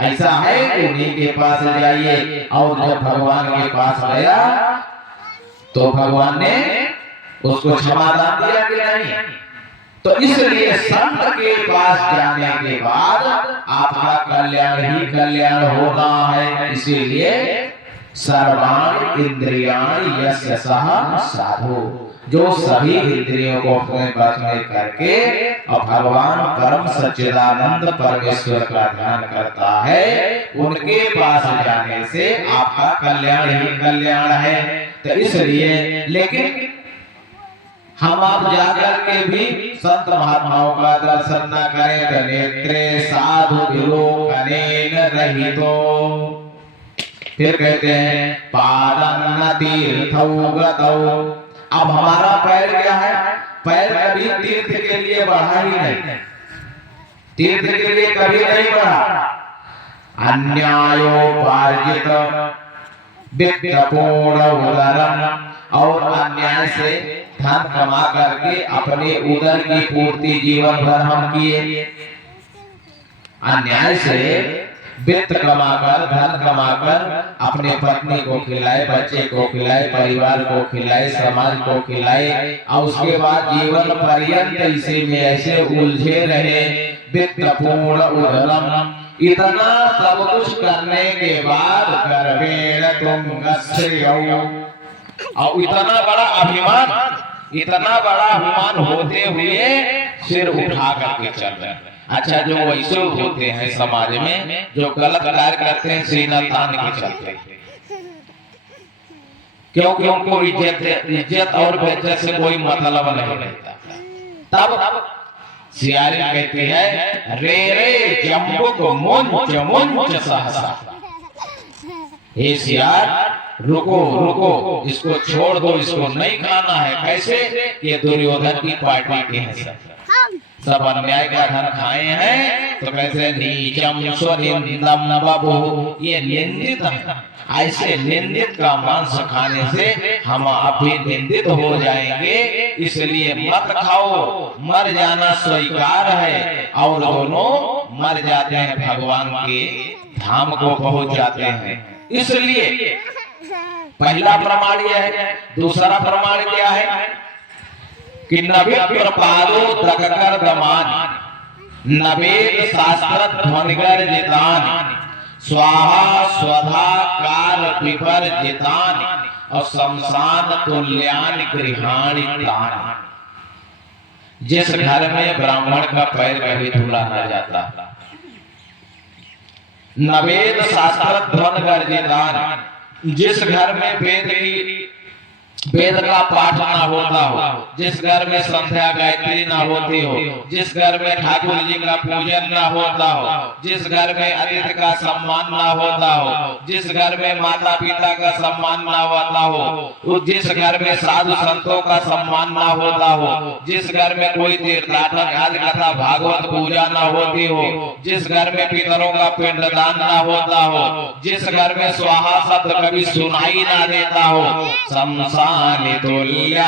ऐसा है कि उन्हीं के पास जाइए। और जब भगवान के पास गया तो भगवान ने उसको क्षमादान दिया कि नहीं? तो इसलिए संत के पास जाने के बाद आपका कल्याण ही कल्याण होना है। इसीलिए सर्वाणि इंद्रियाणि यस्य सः साधु, जो सभी इंद्रियों को अपने वश में करके और भगवान परम सच्चिदानंद परमेश्वर का ध्यान करता है, उनके पास जाने से आपका कल्याण ही कल्याण है। तो इसलिए लेकिन हम आप जाकर के भी संत महात्माओं का दर्शन न करें तो नेत्रे साधु विलोकनेन रहितो। फिर कहते हैं पादन्न तीर्थौ गतौ। अब हमारा पैर क्या है? पैर कभी तीर्थ के लिए बढ़ा ही नहीं, तीर्थ के लिए कभी नहीं बढ़ा। अन्यायोपार्जित वित्तपूर्ण उदरम, और अन्याय से धन कमा करके अपने उदर की पूर्ति जीवन भर हम किए। अन्याय से वित्त कमाकर धन कमाकर अपने पत्नी को खिलाए, बच्चे को खिलाए, परिवार को खिलाए, समाज को खिलाए, और उसके बाद जीवन पर्यंत इसी में ऐसे उलझे रहे। वित्तपूर्ण उदरम, इतना सब कुछ करने के बाद गर्भेण तुंगस्त्रियौ, और इतना बड़ा अभिमान होते हुए सिर उठा करके चल रहे हैं। अच्छा, जो वैसे होते हैं समाज में, जो गलत कार्य करते हैं, सीना तान के चलते हैं, क्योंकि उनको इज्जत और बेइज्जत से कोई मतलब नहीं रहता। तब सियारी कहती है रे रे जम्बुक मुंच मुंच सहसा, हे सियार रुको रुको, इसको छोड़ दो, इसको नहीं खाना है। कैसे? ये दुर्योधन की पार्टी के हैं, सब अन्याय का धन खाए हैं, तो कैसे नीचम स्वनिंदम बभु, ये निंदित है। ऐसे निंदित का मांस खाने से हम आप भी निंदित हो जाएंगे, इसलिए मत खाओ। मर जाना स्वीकार है, और दोनों मर जाते हैं, भगवान के धाम को पहुंच जाते हैं। इसलिए पहला प्रमाण यह है। दूसरा प्रमाण क्या है कि नवेद पादो दगकर दमान, नवेद शास्त्र ध्वनिगर जितान, स्वाहा स्वधा कार विपर जितान, और शमशान तुल्यान गृहाणि तान। जिस घर में ब्राह्मण का पैर कभी धुला न जाता, नवेद शास्त्र ध्वनिगर जितान, जिस घर में वेद का पाठ ना होता हो, जिस घर में संध्या गायत्री ना होती हो, जिस घर में ठाकुर जी का पूजन ना होता हो, जिस घर में अतिथि का सम्मान ना होता हो, जिस घर में माता पिता का सम्मान ना होता हो, जिस घर में साधु संतों का सम्मान ना होता हो, जिस घर में कोई तीर्थाटन आदि कथा भागवत पूजा ना होती हो, जिस घर में पितरों का पिंडदान ना होता हो, जिस घर में स्वाहा शब्द कभी सुनाई ना देता हो, शमशान तुल्य